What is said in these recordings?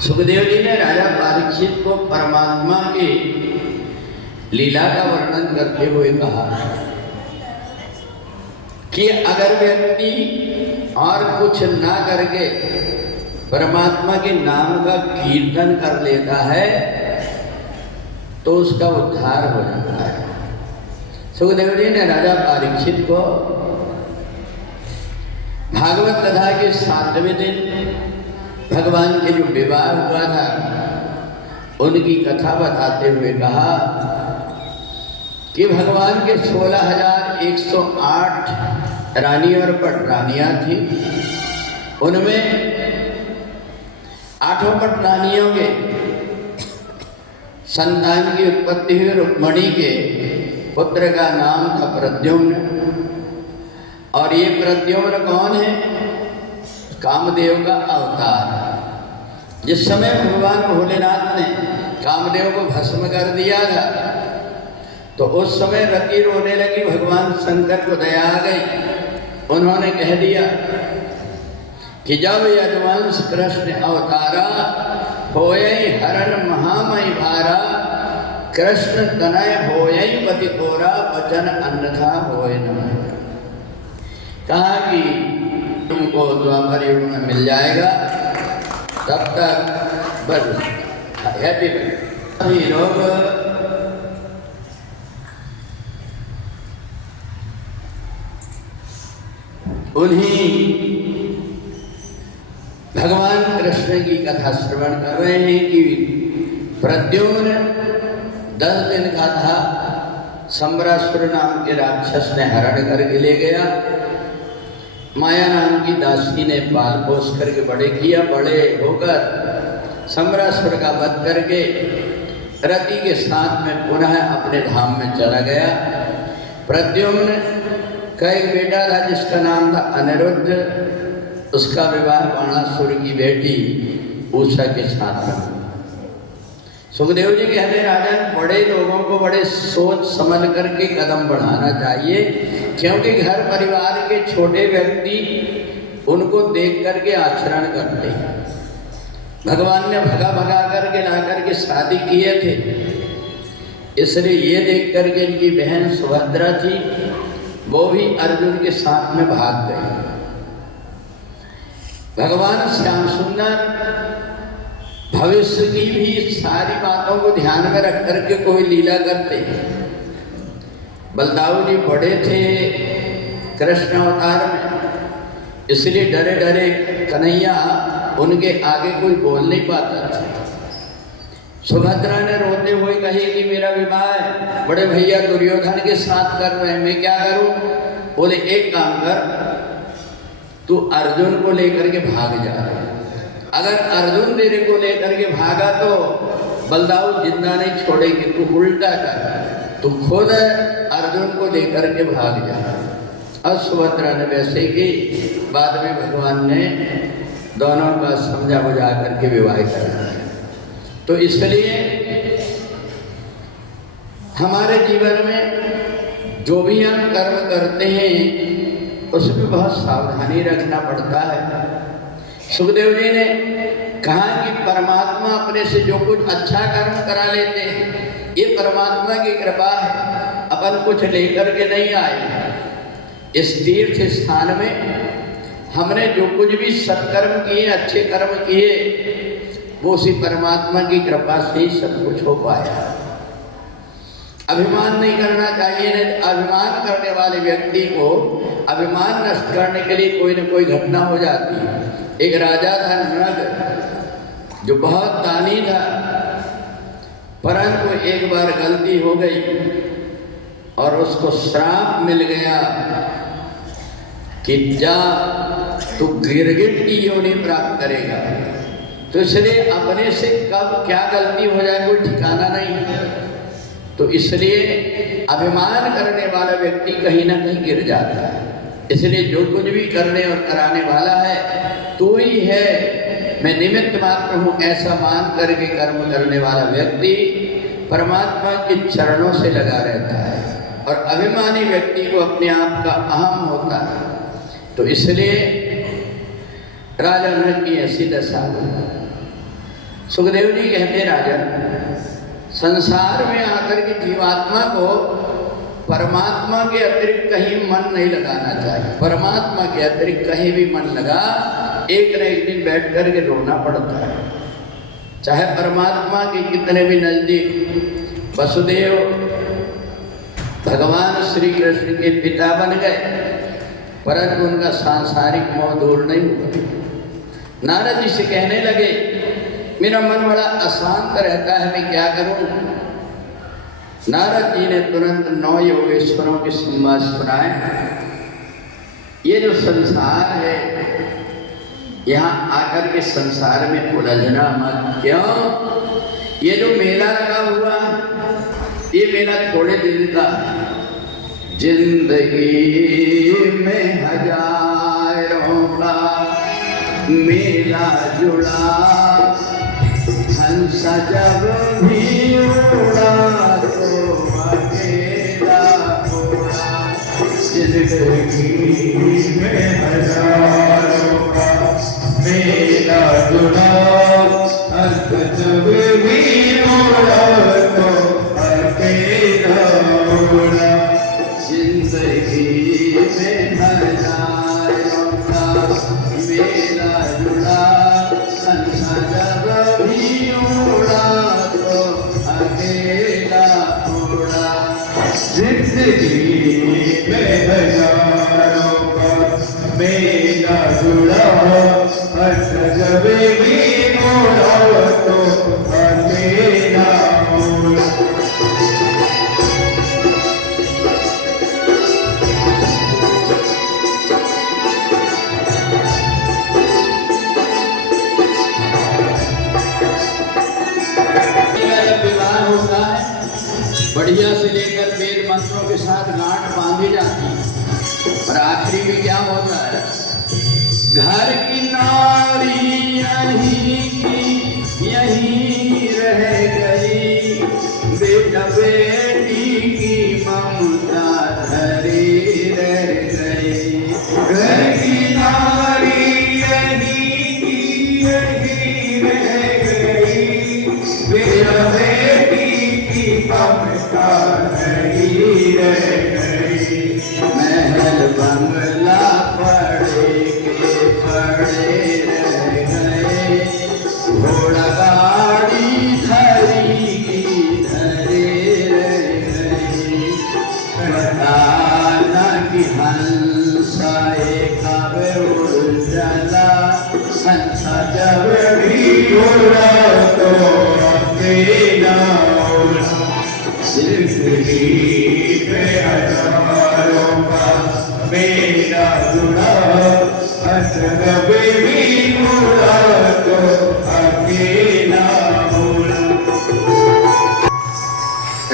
सुखदेव जी ने राजा परीक्षित को परमात्मा की लीला का वर्णन करते हुए कहा कि अगर व्यक्ति और कुछ ना करके परमात्मा के नाम का कीर्तन कर लेता है तो उसका उद्धार हो जाता है। सुखदेव जी ने राजा परीक्षित को भागवत कथा के 7वें दिन भगवान के जो विवाह हुआ था उनकी कथा बताते हुए कहा कि भगवान के 16,108 रानी और पटरानियां थी। उनमें 8 पटरानियों के संतान की उत्पत्ति हुई। रुक्मणी के पुत्र का नाम था प्रद्युम्न, और ये प्रद्युम्न कौन है? कामदेव का अवतार। जिस समय भगवान भोलेनाथ ने कामदेव को भस्म कर दिया था तो उस समय रति रोने लगी। भगवान शंकर को दया आ गई। उन्होंने कह दिया कि जब यदुवंश कृष्ण अवतारा होयई हरण महामय भारा, कृष्ण तनय होयई पति कोरा, वचन अन्यथा होय न। कहा कि तुमको द्वापर युग में मिल जाएगा, तब तक बस हैप्पी लोग उन्हीं भगवान कृष्ण की कथा श्रवण कर रहे हैं कि प्रद्युम्न 10 दिन का था। संबरासुर नाम के राक्षस ने हरण करके ले गया। माया नाम की दासी ने पाल पोस करके बड़े किया। बड़े होकर संबरासुर का वध करके रति के साथ में पुनः अपने धाम में चला गया। प्रद्युम्न का एक बेटा था जिसका नाम था अनिरुद्ध। उसका विवाह बाणासुर की बेटी उषा के साथ हुआ। सुखदेव जी कहते राजन, बड़े लोगों को बड़े सोच समझ करके कदम बढ़ाना चाहिए, क्योंकि घर परिवार के छोटे व्यक्ति उनको देख करके आचरण करते हैं। भगवान ने भगा भगा करके ला करके शादी किए थे, इसलिए ये देख करके इनकी बहन सुभद्रा थी, वो भी अर्जुन के साथ में भाग गई। भगवान श्याम सुंदर भविष्य की भी सारी बातों को ध्यान में रख करके कोई लीला करते हैं। बलदाऊ जी बड़े थे कृष्ण अवतार में, इसलिए डरे डरे कन्हैया उनके आगे कोई बोल नहीं पाता था। सुभद्रा ने रोते हुए कही कि मेरा विवाह है बड़े भैया दुर्योधन के साथ कर रहे हैं, मैं क्या करूं? बोले एक काम कर, तू अर्जुन को लेकर के भाग जा। अगर अर्जुन तेरे को लेकर के भागा तो बलदाऊ जिंदा नहीं छोड़ेगी, तू उल्टा कर, तू खुद अर्जुन को लेकर के भाग जा। और सुभद्रा ने वैसे ही बाद में भगवान ने दोनों का समझा बुझा करके विवाह करा। तो इसलिए हमारे जीवन में जो भी हम कर्म करते हैं उसमें बहुत सावधानी रखना पड़ता है। सुखदेव जी ने कहा कि परमात्मा अपने से जो कुछ अच्छा कर्म करा लेते हैं ये परमात्मा की कृपा है, अपन कुछ लेकर के नहीं आए। इस तीर्थ स्थान में हमने जो कुछ भी सत्कर्म किए, अच्छे कर्म किए, वो उसी परमात्मा की कृपा से ही सब कुछ हो पाया। अभिमान नहीं करना चाहिए। नहीं, अभिमान करने वाले व्यक्ति को अभिमान नष्ट करने के लिए कोई न कोई घटना हो जाती है। एक राजा था नृग, जो बहुत दानी था, परंतु एक बार गलती हो गई और उसको श्राप मिल गया कि जा तू गिरगिट की योनि प्राप्त करेगा। तो इसलिए अपने से कब क्या गलती हो जाए कोई ठिकाना नहीं। तो इसलिए अभिमान करने वाला व्यक्ति कहीं ना कहीं गिर जाता है। इसलिए जो कुछ भी करने और कराने वाला है तू ही है, मैं निमित्त मात्र हूँ, ऐसा मान करके कर्म करने वाला व्यक्ति परमात्मा के चरणों से लगा रहता है। और अभिमानी व्यक्ति को अपने आप का अहम होता है। तो इसलिए राजा नृग की ऐसी दशा हुई। सुखदेव जी कहते राजन, संसार में आकर के जीवात्मा को परमात्मा के अतिरिक्त कहीं मन नहीं लगाना चाहिए। परमात्मा के अतिरिक्त कहीं भी मन लगा, एक न एक दिन बैठ कर के रोना पड़ता है। चाहे परमात्मा के कितने भी नजदीक वसुदेव भगवान श्री कृष्ण के पिता बन गए, परंतु उनका सांसारिक मोह दूर नहीं हुआ। नारद जी से कहने लगे, मेरा मन बड़ा अशांत रहता है, मैं क्या करूं? नारद जी ने तुरंत 9 योगेश्वरों के संवाद सुनाए। ये जो संसार है, यहाँ आकर के संसार में उलझना मत। क्यों? ये जो मेला लगा हुआ, ये मेला थोड़े दिन का। जिंदगी में हजारों का मेला जुड़ा, हंसा जब भी उड़ा तो अकेला उड़ा। जिंदगी में हजारों का मेला जुड़ा, हंसा जब भी उड़ा तो अकेला उड़ा। जिंदगी में हजारों का मेला जुड़ा, हंसा जब भी उड़ा तो अकेला उड़ा। जिंदगी में हजारों का मेला जुड़ा, हंसा जब भी उड़ा तो अकेला उड़ा। बढ़िया से लेकर वेद मंत्रों के साथ गांठ बांधी जाती है, और आखिरी में क्या होता है? घर की नारी यहीं रह गई, बेटा बेटी की ममता धरी रह गई। घर की नारी यहीं रह गई, बेटा बेटी की ममता धरी रह गई। महल बंगला पड़े के पड़े रह गए, घोड़ा गाड़ी धरी की धरे रह गई। बताना कि हंसा एक उड़ चला, हंसा जब भी उड़ा तो अकेला उड़ा। जिंदगी में हजारों का मेला जुड़ा, हंसा जब भी उड़ा तो अकेला उड़ा।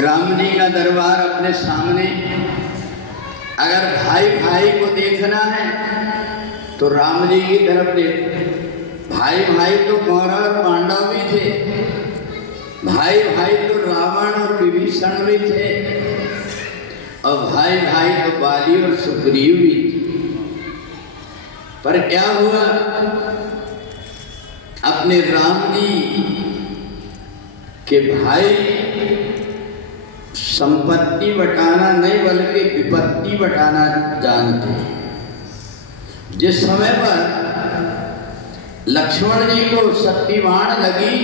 राम जी का दरबार अपने सामने, अगर भाई भाई को देखना है तो राम जी की तरफ देख। भाई भाई तो कौरव और पांडव भी थे, भाई भाई तो रावण और विभीषण भी थे, और भाई भाई तो बाली और सुग्रीव भी थे। पर क्या हुआ? अपने राम जी के भाई संपत्ति बटाना नहीं बल्कि विपत्ति बटाना जानते। जिस समय पर लक्ष्मण जी को शक्तिबाण लगी,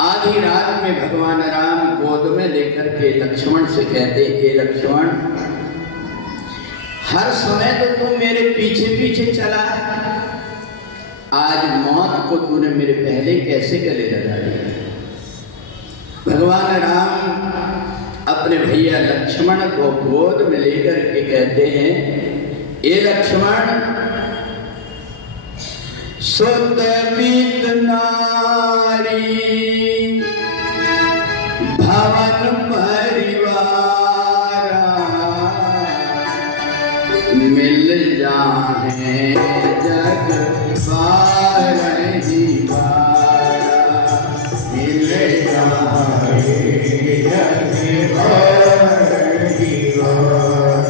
आधी रात में भगवान राम गोद में लेकर के लक्ष्मण से कहते, हे लक्ष्मण, हर समय तो तू मेरे पीछे पीछे चला है, आज मौत को तूने मेरे पहले कैसे गले लगा दिया? भगवान राम अपने भैया लक्ष्मण को गोद में लेकर के कहते हैं, ए लक्ष्मण, सुत बीत नारी भवन परिवारा, मिल जाए जग बारही बारा, मिल जाए जग बारही बारा।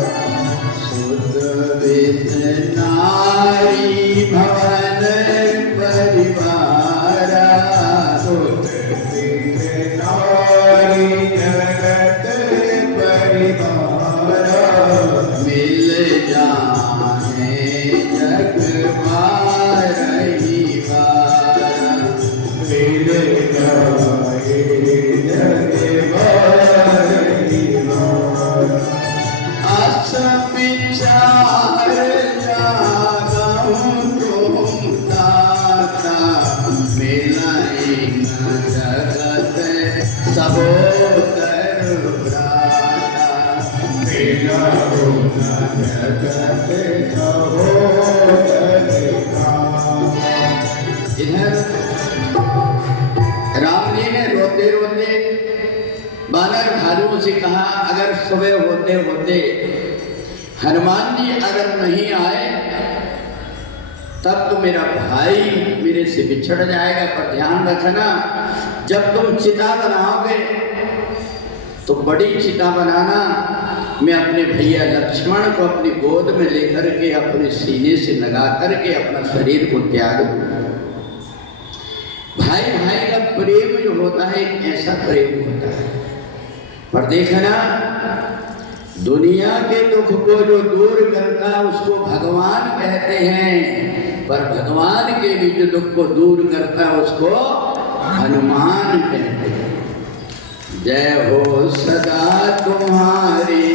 सुत बीत नारी भवन परिवारा, सबोतर भ्राता मेरा होना जगत सहोदर का। इधर राम जी ने रोते रोते बानर भालुओं से कहा, अगर सुबह होते होते हनुमान जी अगर नहीं आए तब तो मेरा भाई मेरे से बिछड़ जाएगा। पर ध्यान रखना, जब तुम चिता बनाओगे तो बड़ी चिता बनाना। मैं अपने भैया लक्ष्मण को अपनी गोद में लेकर के अपने सीने से लगा करके अपना शरीर को त्याग दूंगा। भाई भाई का प्रेम जो होता है एक ऐसा प्रेम होता है। पर देखना, दुनिया के दुख को जो दूर करता है उसको भगवान कहते हैं, पर भगवान के भी जो दुख को दूर करता है उसको हनुमान कहते हैं। जय हो सदा तुम्हारी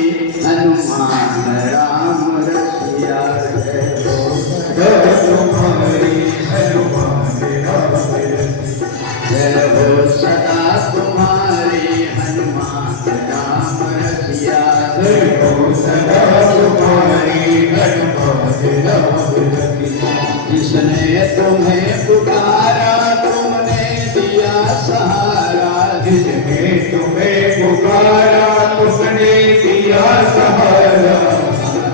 हनुमान राम रसिया, जय हो सदा तुम्हारी हनुमान राम रसिया, जय हो सदा तुम्हारी हनुमान राम रसिया, जय हो सदा तुम्हारी हनुमान राम रसिया। जिसने तुम्हें पुकारा तुमने दिया सहारा, जिसने तुम्हें पुकारा तुमने दिया सहारा,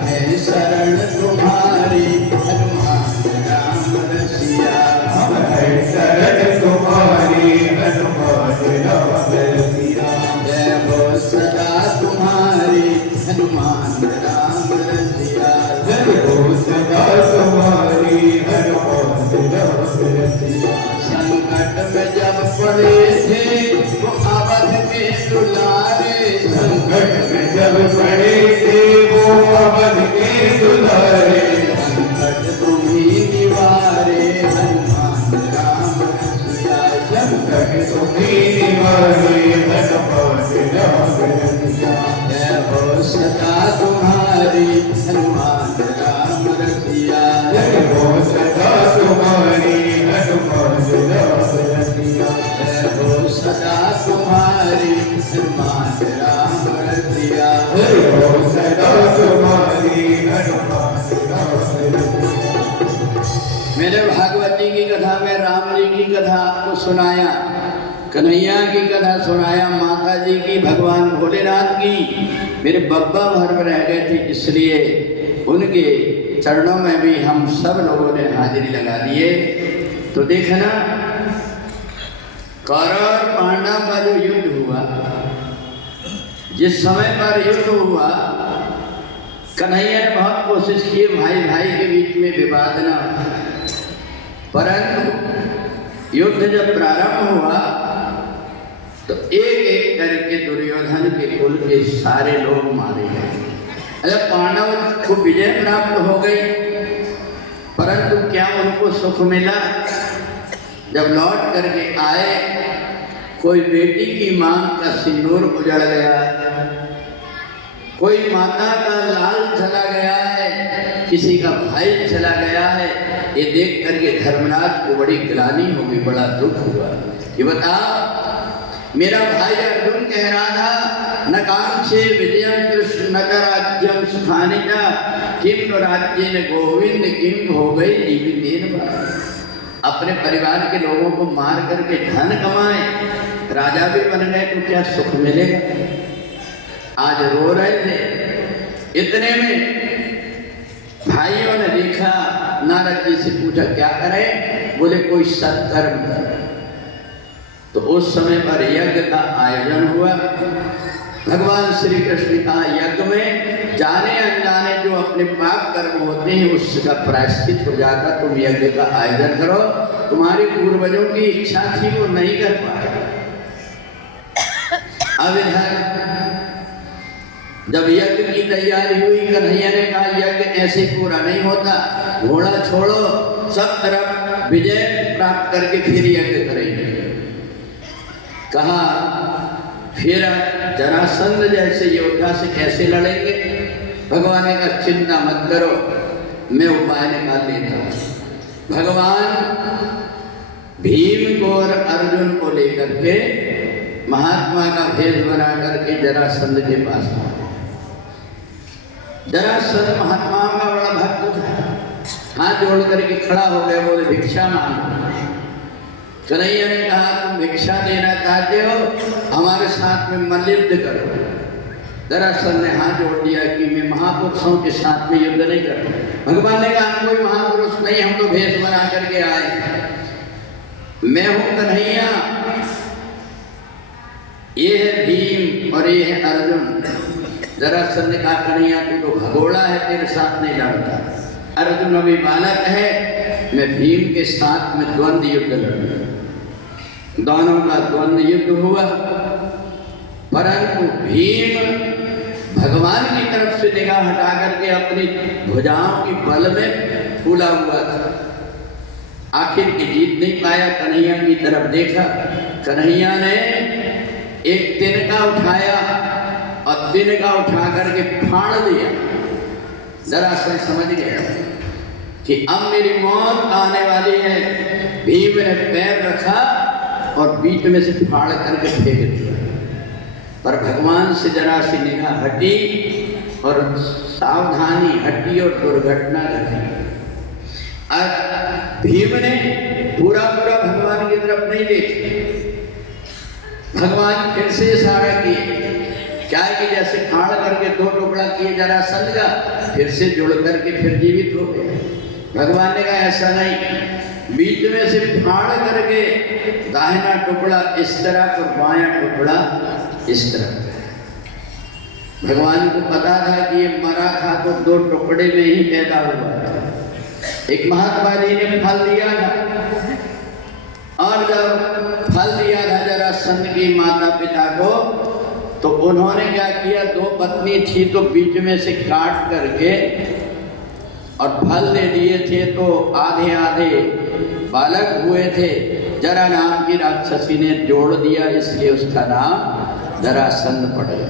है शरण तुम्हारी हनुमान राम रसिया, हम है शरण तुम्हारी हनुमान राम रसिया। जय हो सदा तुम्हारी हनुमान राम रसिया, जय हो सदा तुम्हारी हनुमान राम रसिया। संकट में जब पड़े थे वो अवध के दुलारे, संकट में जब पड़े थे वो अवध के दुलारे, संकट तुम्ही निवारे हनुमान राम रसिया, संकट तुम्हीं निवारे हनुमान राम रसिया। जय हो सदा तुम्हारी हनुमान राम रसिया, जय हो सदा तुम्हारी हनुमान राम रसिया। जय हो सदा तुम्हारी हनुमान राम रसिया। जय हो सदा तुम्हारी हनुमान राम रसिया। मेरे भागवत जी की कथा में राम जी की कथा आपको सुनाया, कन्हैया की कथा सुनाया, माता जी की, भगवान भोलेनाथ की। मेरे बब्बा भर में रह गए थे, इसलिए उनके चरणों में भी हम सब लोगों ने हाजिरी लगा दिए। तो देखना, कौरव और पांडव का जो युद्ध हुआ, जिस समय पर युद्ध हुआ, कन्हैया ने बहुत कोशिश की भाई भाई के बीच में विवाद न हो, परंतु युद्ध जब प्रारंभ हुआ तो एक एक करके दुर्योधन के कुल के सारे लोग मारे गए। अरे पांडव को विजय प्राप्त हो गई, परंतु क्या उनको सुख मिला? जब लौट करके आए, कोई बेटी की मांग का सिंदूर उजड़ गया, कोई माता का लाल चला गया है, किसी का भाई चला गया है। ये देख करके धर्मराज को बड़ी ग्लानि हो गई, बड़ा दुख हुआ। ये बता, मेरा भाई अर्जुन कह रहा था, न कांक्षे विजयं कृष्ण न च राज्यं सुखानि च, किम राज्येन गोविंद किम हो गई जीवितेन वा। अपने परिवार के लोगों को मार करके धन कमाए, राजा भी बन गए, तो क्या सुख मिलेगा? आज रो रहे थे। इतने में भाइयों ने देखा, नारद जी से पूछा क्या करें? बोले कोई सत्कर्म कर। तो उस समय पर यज्ञ का आयोजन हुआ। भगवान श्री कृष्ण का यज्ञ में जाने अनजाने जो अपने पाप कर्म होते हैं उसका प्रायश्चित हो जाता। तुम यज्ञ का आयोजन करो, तुम्हारे पूर्वजों की इच्छा थी वो नहीं कर पाए। अब इधर जब यज्ञ की तैयारी हुई, कन्हैया ने कहा यज्ञ ऐसे पूरा नहीं होता, घोड़ा छोड़ो, सब तरफ विजय प्राप्त करके फिर यज्ञ करेंगे। कहा फिर जरासंध जैसे योद्धा से कैसे लड़ेंगे? भगवान ने कहा चिंता मत करो, मैं उपाय निकाल लेता हूं। भगवान भीम को और अर्जुन को लेकर के महात्मा का भेष बना करके जरासंध के पास पहुंचे। जरासंध महात्माओं का बड़ा भक्त था, हाथ जोड़ करके खड़ा हो गया, बोले भिक्षा मांगो। कन्हैया ने कहा तुम भिक्षा देना चाहते हो, हमारे साथ में मल्लयुद्ध करो। जरासंध ने हाथ जोड़ दिया कि मैं महापुरुषों के साथ में युद्ध नहीं करूं। भगवान ने कहा कोई महापुरुष नहीं, हम तो भेष बना करके आए, मैं हूं कन्हैया, ये है भीम और ये है अर्जुन। जरासंध ने कहा कन्हैया तू तो भगोड़ा है, तेरे साथ नहीं लड़ता। अर्जुन अभी बालक है, मैं भीम के साथ में द्वंद्व युद्ध लड़ूंगा। दोनों का द्वंद्व युद्ध हुआ, परंतु भीम भगवान की तरफ से निगाह हटा करके अपनी भुजाओं की बल में फूला हुआ था। आखिर की जीत नहीं पाया, कन्हैया की तरफ देखा, कन्हैया ने एक तिनका उठाया और तिनका उठा करके फाड़ दिया। जरासंध समझ गया कि अब मेरी मौत आने वाली है। भीम ने पैर रखा और बीच में से फाड़ करके फेंक दिया, पर भगवान से जरा सी निगाह हटी और सावधानी हटी और दुर्घटना घटी। अब भीम ने पूरा भगवान की तरफ नहीं देखा। भगवान फिर से इशारा किए, क्या है कि जैसे फाड़ करके दो टुकड़ा किए जरासंध का, फिर से जुड़ करके फिर जीवित हो गए। भगवान ने कहा ऐसा नहीं, बीच में से फाड़ करके दाहिना टुकड़ा इस तरह और बायां टुकड़ा इस तरह। भगवान को पता था कि ये मरा था तो दो टुकड़े में ही पैदा हुआ था। एक महात्मा जी ने फल दिया था, और जब फल दिया था जरासंध की माता पिता को, तो उन्होंने क्या किया, दो पत्नी थी तो बीच में से काट करके और फल ले लिए थे, तो आधे आधे बालक हुए थे। जरा नाम की राक्षसी ने जोड़ दिया, इसलिए उसका नाम जरासंध पड़ गया।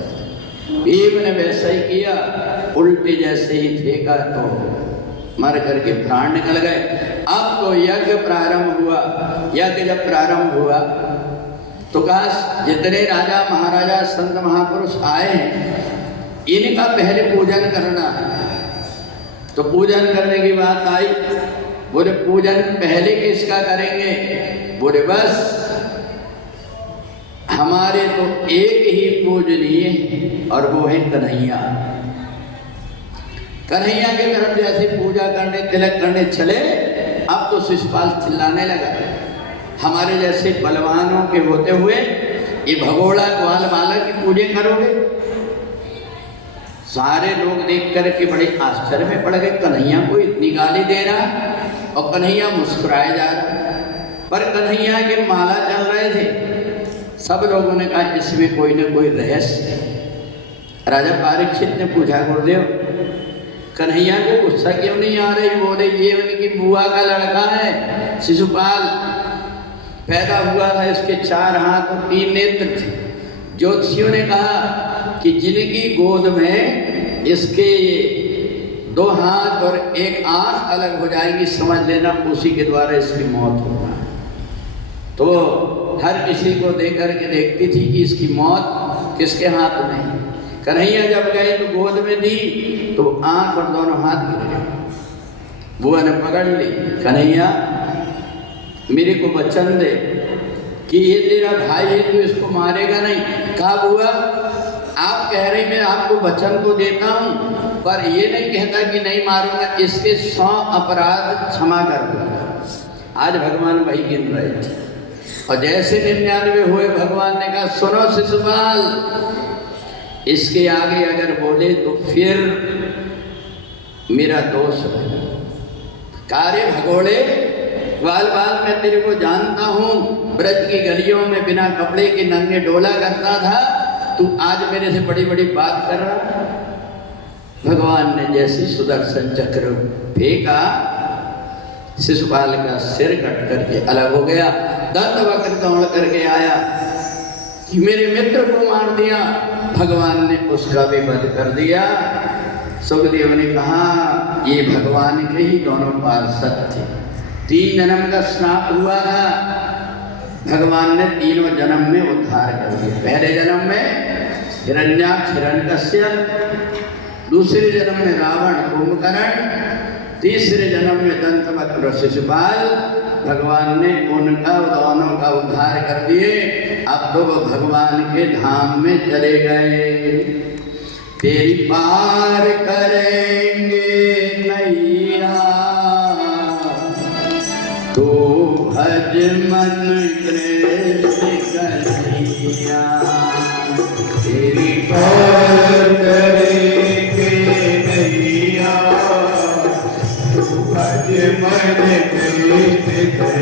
भीम ने वैसा ही किया, उल्टे जैसे ही फेंका तो मर करके प्राण निकल गए। अब तो यज्ञ प्रारंभ हुआ। यज्ञ जब प्रारंभ हुआ तो कहा जितने राजा महाराजा संत महापुरुष आए हैं इनका पहले पूजन करना है। तो पूजन करने की बात आई, बोले पूजन पहले किसका करेंगे? बोले बस हमारे तो एक ही पूजनीय और वो है कन्हैया। कन्हैया की तरफ जैसे पूजा करने तिलक करने चले, अब तो शिषपाल चिल्लाने लगा, हमारे जैसे बलवानों के होते हुए ये भगोड़ा ग्वाल बालक की पूजा करोगे? सारे लोग देख करके बड़े आश्चर्य में पड़ गए, कन्हैया को इतनी गाली दे रहा और कन्हैया मुस्कुराए जा रहा। पर कन्हैया के माला चल रहे थे। सब लोगों ने कहा इसमें कोई न कोई रहस्य। राजा परीक्षित ने पूछा, गुरुदेव कन्हैया को गुस्सा क्यों नहीं आ रही? बोले ये उनकी बुआ का लड़का है, शिशुपाल पैदा हुआ था, इसके 4 हाथ और 3 नेत्र थे। ज्योतिषियों ने कहा कि जिनकी गोद में इसके 2 हाथ और 1 आंख अलग हो जाएगी, समझ लेना उसी के द्वारा इसकी मौत होगा। तो हर किसी को देख करके देखती थी कि इसकी मौत किसके हाथ में। कन्हैया जब गए तो गोद में दी तो आंख और दोनों हाथ गिर गए। बुआ ने पकड़ ली, कन्हैया मेरे को वचन दे कि ये तेरा भाई है, तो इसको मारेगा नहीं। कहा बुआ आप कह रही मैं आपको वचन तो देता हूँ, पर ये नहीं कहता कि नहीं मारूंगा, इसके 100 अपराध क्षमा कर दूंगा। आज भगवान वही गिन रहे थे और जैसे 99 हुए भगवान ने कहा सुनो शिशुपाल, इसके आगे अगर बोले तो फिर मेरा दोष है। कार्य भगोड़े ग्वाल बाल मैं तेरे को जानता हूँ, ब्रज की गलियों में बिना कपड़े के नंगे डोला करता था, तू आज मेरे से बड़ी बड़ी बात कर रहा। भगवान ने जैसे सुदर्शन चक्र फेंका, शिशुपाल का सिर कट करके अलग हो गया, दंत वक्र दौड़ करके आया कि मेरे मित्र को मार दिया। भगवान ने उसका भी वध कर दिया। सुखदेव ने कहा ये भगवान के ही दोनों पार्षद थे। 3 जन्म का श्राप हुआ था। भगवान ने तीनों जन्म में उद्धार कर दिया। पहले जन्म में हिरण्याक्ष हिरण्यकश्यप, दूसरे जन्म में रावण कुंभकर्ण, तीसरे जन्म में दंतवक्र शिशुपाल। भगवान ने उनका दोनों का उद्धार कर दिए। अब तो वो भगवान के धाम में चले गए। तेरी पार करेंगे नैया तो भज मन कृष्ण कन्हैया। तेरी पार करेंगे नैया भज मन कृष्ण